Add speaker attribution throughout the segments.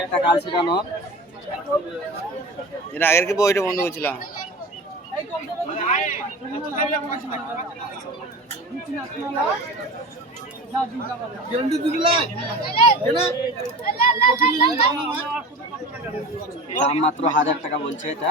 Speaker 1: একটা কাল
Speaker 2: আগের কি বইটা বন্ধ করছিলাম
Speaker 1: দাম মাত্র হাজার টাকা বলছে এটা।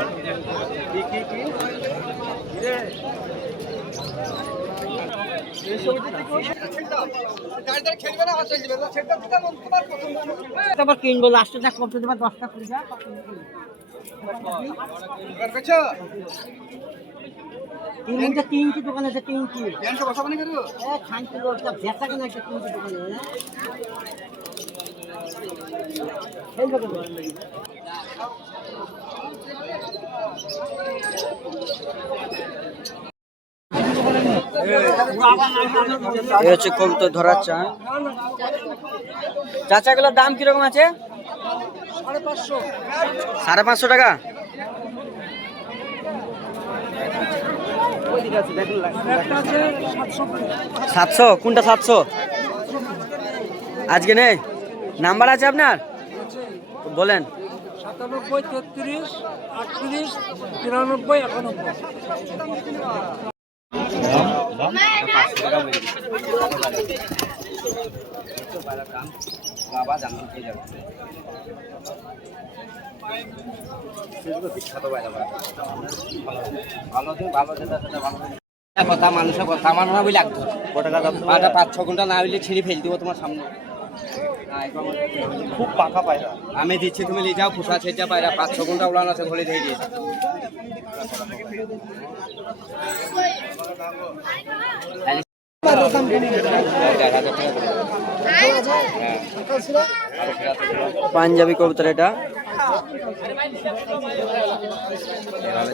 Speaker 3: তারপর কিনবো লাস্টে কমতে দেবা দশটা যা তিনটা তিনটি দোকান আছে তিনটি খানটি লোকটা বেচা কেনা একটা তিনটি দোকানে হ্যাঁ? এই
Speaker 1: হচ্ছে কবুতর ধরার চা চাচাগুলোর দাম কীরকম আছে? সাড়ে পাঁচশো টাকা? সাতশো? কোনটা সাতশো? আজকে নেই? নাম্বার আছে আপনার? বলেন।
Speaker 3: সাতানব্বই তেত্রিশ, আটত্রিশ, তিরানব্বই, একানব্বই।
Speaker 2: কথা, মানুষের কথা বুঝলে একদম পাঁচ ছ ঘণ্টা না হইলে ছিঁড়ে ফেল দিব তোমার সামনে। খুব পাখা পায়রা। আমি দিচ্ছি তুমি নিয়ে যাও ফুসা ছেড়ে পায়রা পাঁচ ছ ঘণ্টা উড়ান আছে ধরে ধরে দিয়েছে।
Speaker 1: পাঞ্জাবি কবুতর এটা।
Speaker 2: এভাবে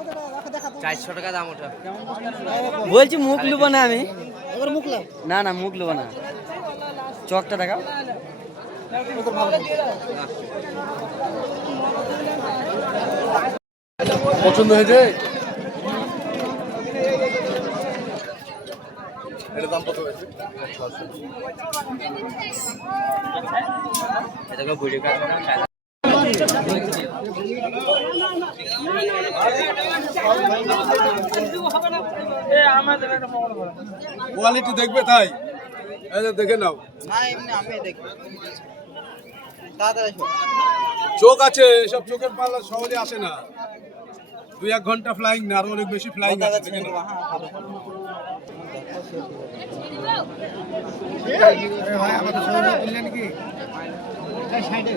Speaker 2: চারশো টাকা দাম ওটা।
Speaker 1: বলছি মুখ লুবো না আমি। না না মুখ লুবো না। চকটা দেখাও।
Speaker 4: পছন্দ হয়েছে? এটা দাম কত হয়েছে?
Speaker 2: এটাকে
Speaker 4: কোয়ালিটি দেখবে তাই? দেখে নাও। চোখ আছে সব চোখের পাল্লা সহজে আসে না। দুই এক ঘণ্টা ফ্লাইং না আরও অনেক বেশি ফ্লাইং আছে
Speaker 3: ভাই আমাদের সঙ্গে নাকি সাইডে।